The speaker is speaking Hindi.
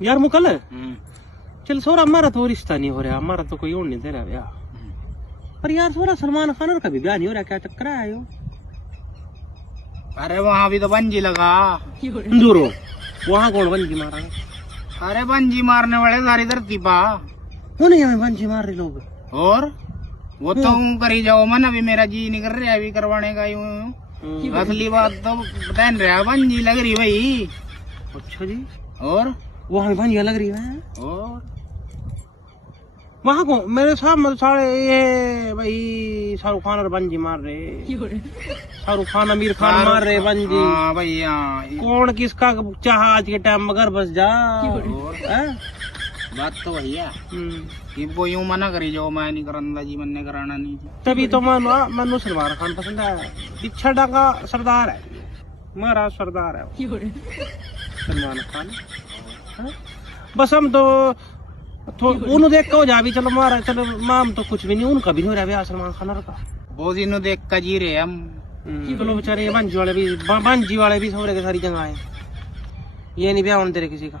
यार मुकल चल सोरा हमारा तो रिश्ता नहीं हो रहा, हमारा तो कोई और नहीं दे रहा ब्याह। पर यार सोरा सलमान खान और का भी ब्याह नहीं हो रहा, क्या चक्कर है यो? अरे वहाँ भी तो बंजी लगा। दूरो वहाँ कौन बंजी मारा है? अरे बंजी मारने वाले सारी धरती पा। वो नहीं हमें बंजी मार रहे लोग। और वो तो करी जाओ मन, अभी मेरा जी नहीं कर रहा अभी करवाने का यूं। असली बात तो बता नहीं रहा, बंजी लग रही भाई। अच्छा जी। और वो हमें बंजी लग रही है। और वहाँ को मेरे सामने सारे ये भाई शाहरुख खान और बंजी मार रहे। शाहरुख खान आमिर खान मार रहे बंजी। हाँ भैया, कौन किसका चाह आज के टाइम में घर बस जा। बात तो भैया कि वो यूं मना करी जाओ, मैं नहीं करंदा जी, मैंने कराना नहीं। तभी तो मनु सलमान खान पसंद है, पिछड़ा का सरदार है, हमारा सरदार है सलमान खान। हाँ? बस हम तो उन्हें देख के हो जा भी, चलो मारा चलो माम तो कुछ भी नहीं, उनका भी नहीं हो रहा ब्याह सलमान खान का। वो दिन देख का जी रहे हम। चलो बेचारे बंजी वाले भी सौरे के सारी जगह आए, ये नहीं ब्याह होने दे रहे किसी का।